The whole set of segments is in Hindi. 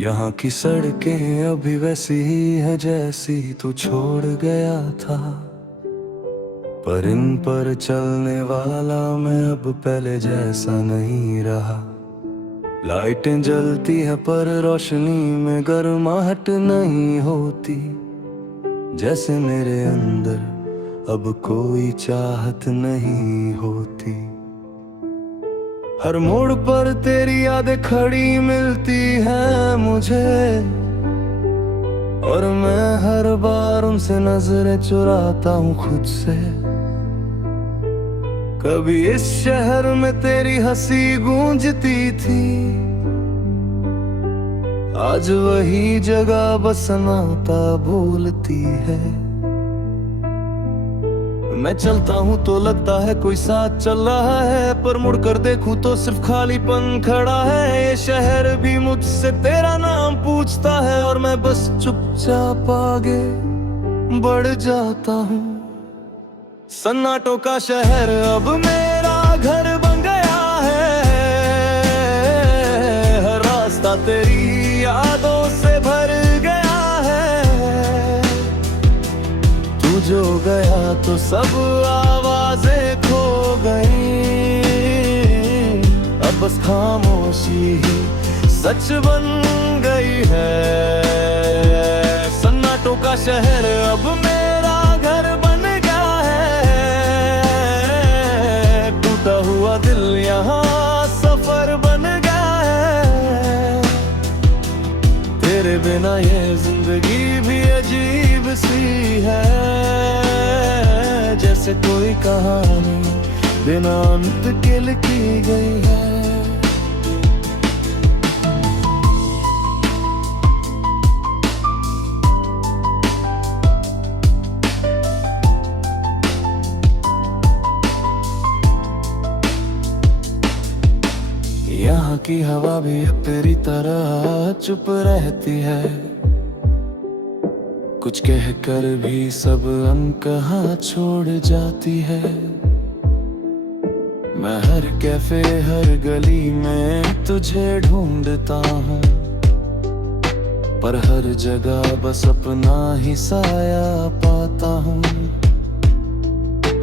यहाँ की सड़कें अभी वैसी ही है जैसी तू छोड़ गया था। पर इन पर चलने वाला मैं अब पहले जैसा नहीं रहा। लाइटें जलती है पर रोशनी में गर्माहट नहीं होती। जैसे मेरे अंदर अब कोई चाहत नहीं होती। हर मोड़ पर तेरी यादें खड़ी मिलती हैं मुझे, और मैं हर बार उनसे नजरें चुराता हूँ खुद से। कभी इस शहर में तेरी हंसी गूंजती थी, आज वही जगह बस नाता बोलती है। मैं चलता हूँ तो लगता है कोई साथ चल रहा है, पर मुड़कर देखूं तो सिर्फ खालीपन खड़ा है। ये शहर भी मुझसे तेरा नाम पूछता है, और मैं बस चुपचाप आगे बढ़ जाता हूँ। सन्नाटों का शहर अब मेरा घर बन गया है। हर रास्ता तेरी यादों से भर गया है। तू जो गया तो सब आवाजें खो गई। अब बस खामोशी ही सच बन गई है। सन्नाटों का शहर अब मेरा घर बन हुआ दिल यहाँ सफर बन गया है। तेरे बिना ये जिंदगी भी अजीब सी है, जैसे कोई कहानी बिना अंत के लिखी गई है। यहाँ की हवा भी तेरी तरह चुप रहती है। कुछ कहकर भी सब अनकहा छोड़ जाती है। मैं हर कैफे हर गली में तुझे ढूंढता हूँ, पर हर जगह बस अपना ही साया पाता हूँ।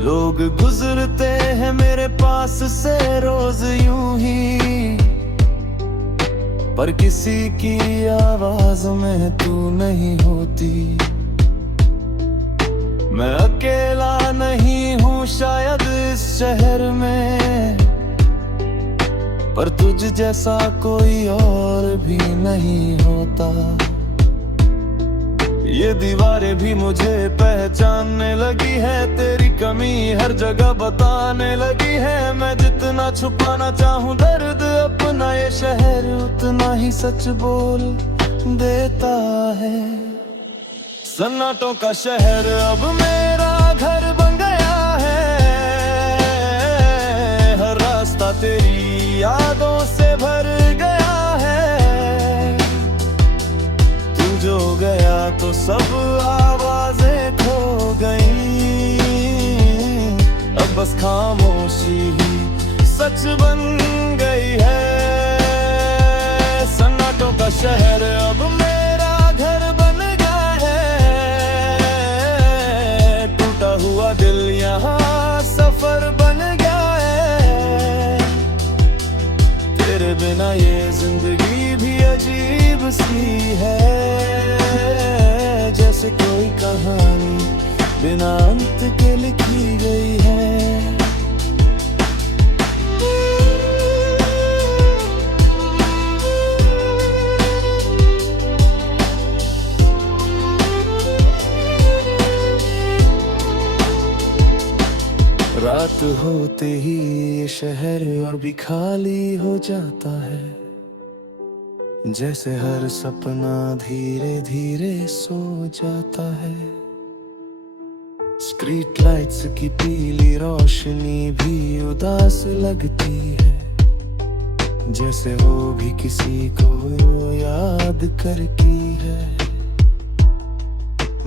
लोग गुजरते हैं मेरे पास से रोज यूं ही, पर किसी की आवाज में तू नहीं होती। मैं अकेला नहीं हूँ शायद इस शहर में, पर तुझ जैसा कोई और भी नहीं होता। ये दीवारें भी मुझे पहचानने लगी है, तेरी कमी हर जगह बताने लगी है। मैं जितना छुपाना चाहूँ दर्द अपना, ये शहर उतना ही सच बोल देता है। सन्नाटों का शहर अब मेरा घर बन गया है। हर रास्ता तेरी यादों से भर गया है। तू जो गया तो सब आवाजें खो गई। अब बस खामोशी ही सच बन गई है। सन्नाटों का शहर अब मेरा घर बन गया है। टूटा हुआ दिल यहाँ सफर बन गया है। तेरे बिना ये जिंदगी भी अजीब सी है, जैसे कोई कहानी बिना अंत के लिखी गई है। रात होते ही ये शहर और भी खाली हो जाता है, जैसे हर सपना धीरे धीरे सो जाता है। स्ट्रीट लाइट्स की पीली रोशनी भी उदास लगती है, जैसे वो भी किसी को याद करती है।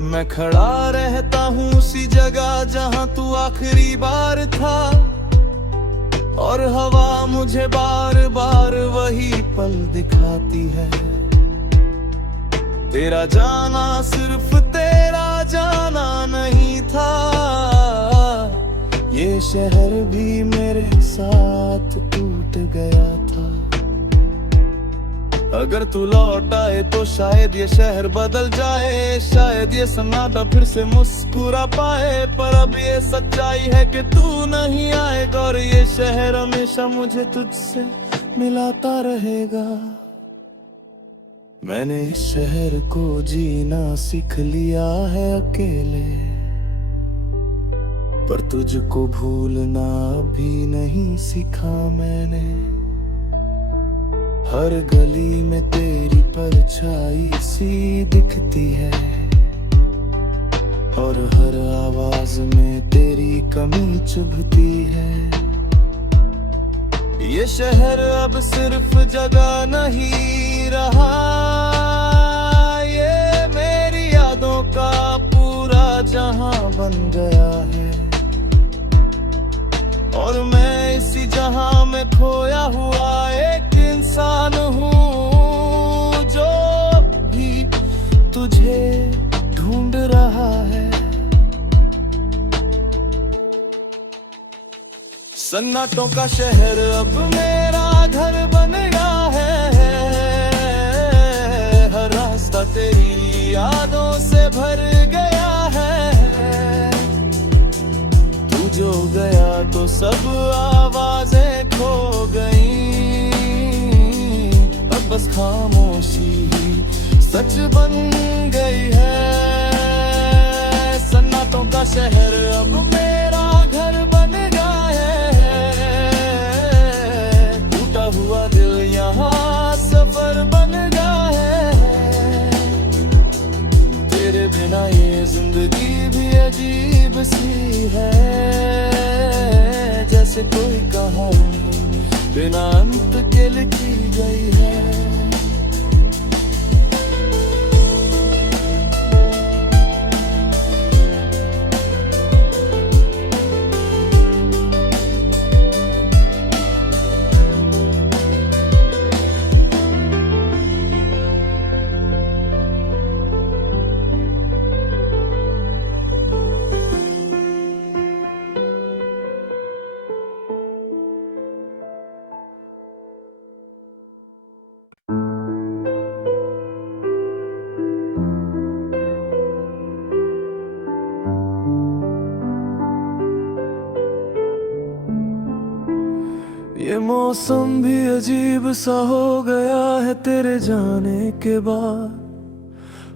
मैं खड़ा रहता हूँ उसी जगह जहाँ तू आखिरी बार था, और हवा मुझे बार बार वही पल दिखाती है। तेरा जाना सिर्फ तेरा जाना नहीं था, ये शहर भी मेरे साथ टूट गया था। अगर तू लौट आए तो शायद ये शहर बदल जाए, शायद ये सन्नाटा फिर से मुस्कुरा पाए। पर अब ये सच्चाई है कि तू नहीं आएगा और ये शहर हमेशा मुझे तुझसे मिलाता रहेगा। मैंने इस शहर को जीना सीख लिया है अकेले, पर तुझको भूलना अभी नहीं सीखा मैंने। हर गली में तेरी परछाई सी दिखती है, और हर आवाज में तेरी कमी चुभती है। ये शहर अब सिर्फ जगह नहीं रहा, ये मेरी यादों का पूरा जहां बन गया है। और मैं इसी जहां में खोया हुआ एक इंसान हूँ, जो भी तुझे ढूंढ रहा है। सन्नाटों का शहर अब मेरा घर बन गया है, हर रास्ता तेरी यादों से भर गया है। तू जो गया तो सब आवाजें खो गईं, अब बस खामोशी ही सच बन गई है। सन्नाटों का शहर अब मेरा घर बन गया है, टूटा हुआ दिल यहाँ सफर बन गया है। तेरे बिना ये जिंदगी भी अजीब सी है, जैसे कोई कहानी बिना अंत के लिखी गई है। ये मौसम भी अजीब सा हो गया है तेरे जाने के बाद।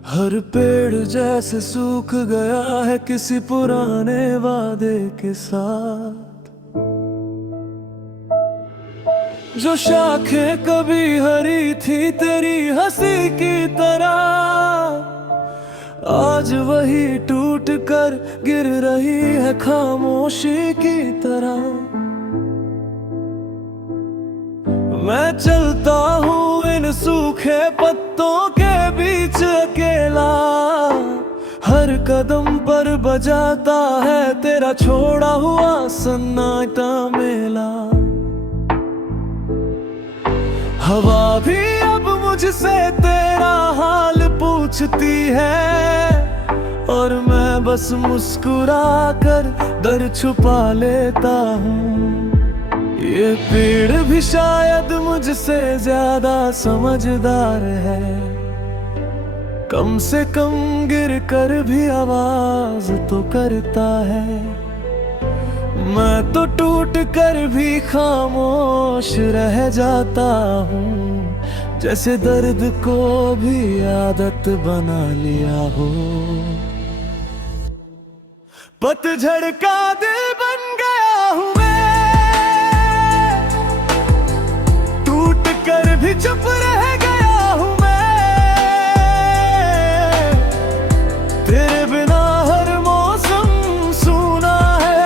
हर पेड़ जैसे सूख गया है किसी पुराने वादे के साथ। जो शाखें कभी हरी थी तेरी हंसी की तरह, आज वही टूट कर गिर रही है खामोशी की तरह। मैं चलता हूँ इन सूखे पत्तों के बीच अकेला, हर कदम पर बजाता है तेरा छोड़ा हुआ सन्नाटा मेला। हवा भी अब मुझसे तेरा हाल पूछती है, और मैं बस मुस्कुरा कर दर्द छुपा लेता हूँ। ये पेड़ भी शायद मुझसे ज्यादा समझदार है, कम से कम गिर कर भी आवाज तो करता है। मैं तो टूट कर भी खामोश रह जाता हूँ, जैसे दर्द को भी आदत बना लिया हो। पतझड़ का दिल बन गया हूँ मैं, कर भी चुप रह गया हूँ मैं। तेरे बिना हर मौसम सूना है,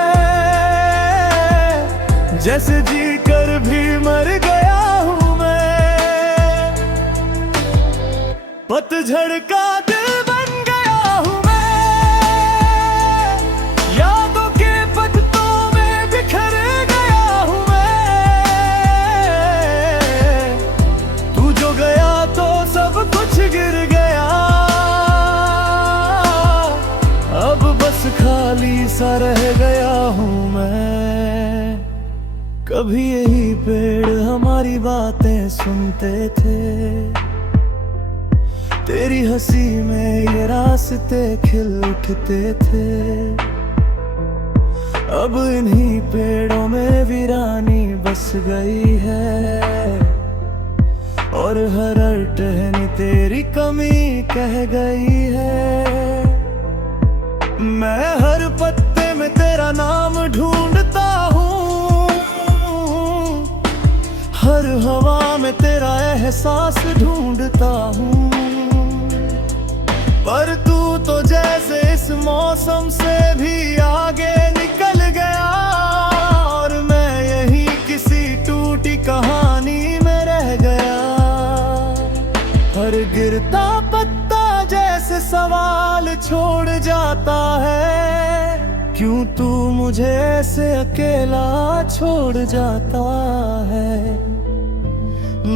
जैसे जी कर भी मर गया हूँ मैं। पतझड़ का दिल बन गया हूँ मैं, यादों के पत्तों में बिखर गया हूँ मैं। गिर गया सा रह गया हूँ मैं। कभी यही पेड़ हमारी बातें सुनते थे, तेरी हंसी में ये रास्ते खिल उठते थे। अब इन्हीं पेड़ों में वीरानी बस गई है, और हर टहनी तेरी कमी कह गई है। मैं हर पत्ते में तेरा नाम ढूंढता हूँ, हर हवा में तेरा एहसास ढूंढता हूँ। पर तू तो जैसे इस मौसम से भी आगे निकल गया, और मैं यही किसी टूटी कहानी में रह गया। हर गिरता पत्ता जैसे सवाल छोड़ जाता है, क्यों तू मुझे ऐसे अकेला छोड़ जाता है।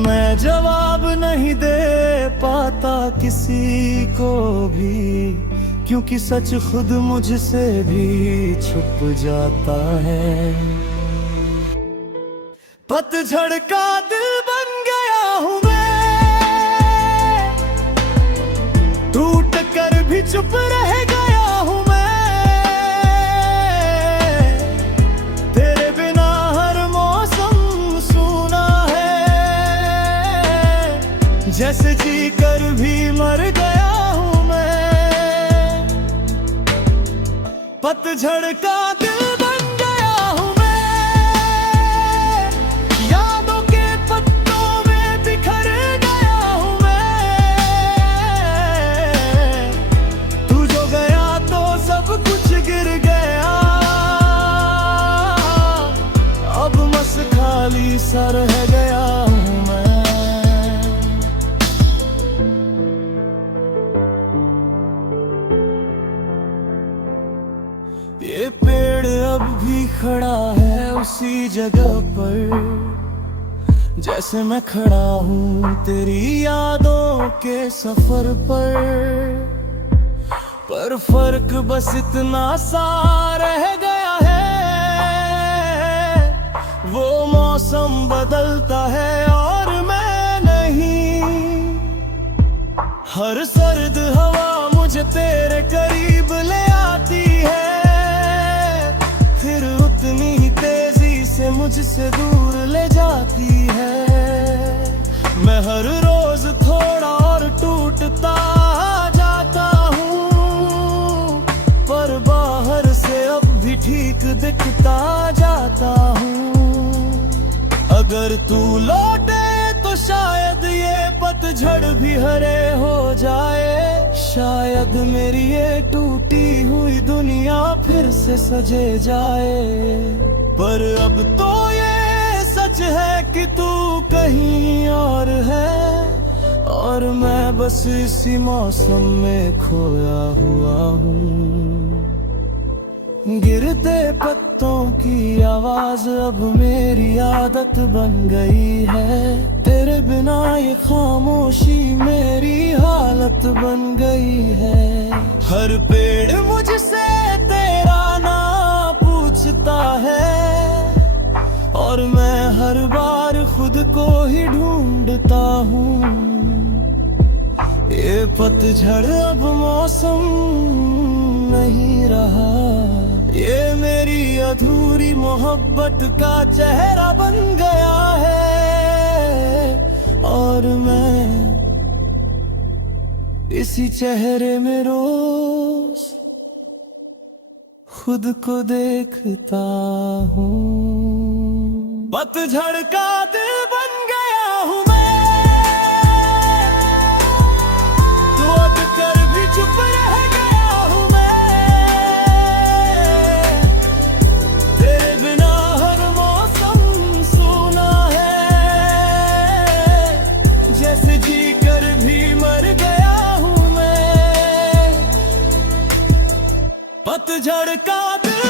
मैं जवाब नहीं दे पाता किसी को भी, क्योंकि सच खुद मुझसे भी छुप जाता है। पतझड़ का दिल बन गया हूँ मैं, टूट कर भी चुप रह गया हूँ मैं। तेरे बिना हर मौसम सूना है, जैसे जी कर भी मर गया हूँ मैं। पतझड़ का दिल बन गया हूँ मैं, यादों के पत्तों में बिखर गया हूँ मैं। तू जो गया तो सब कुछ गिर गया, अब बस खाली सा रह गया हूँ मैं। ये पेड़ अब भी खड़ा है उसी जगह पर, जैसे मैं खड़ा हूँ तेरी यादों के सफर पर फर्क बस इतना सा रह गया है, वो मौसम बदलता है और मैं नहीं। हर सर्द हवा मुझे तेरे करीब ले आती है, फिर उतनी ही तेजी से मुझसे दूर ले जाती है। मैं हर रोज थोड़ा और टूटता जाता हूँ, पर बाहर से अब भी ठीक दिखता जाता हूँ। अगर तू लौटे तो शायद ये पतझड़ भी हरे हो जाए, शायद मेरी ये टूटी हुई दुनिया फिर से सजे जाए। पर अब तो ये सच है कि तू कहीं और है, और मैं बस इसी मौसम में खोया हुआ हूँ। गिरते पत्तों की आवाज अब मेरी आदत बन गई है, तेरे बिना ये खामोशी मेरी हालत बन गई है। हर पेड़ मुझसे तेरा नाम पूछता है, और मैं हर बार खुद को ही ढूंढता हूँ। ये पतझड़ अब मौसम नहीं रहा, ये मेरी अधूरी मोहब्बत का चेहरा बन गया है, और मैं इसी चेहरे में रोज खुद को देखता हूँ। पतझड़ का दिल बन गया हूँ मैं, तू अब कर भी चुप रह गया हूँ मैं। तेरे बिना हर मौसम सूना है, जैसे जी कर भी मर गया हूँ मैं। पतझड़ का दिल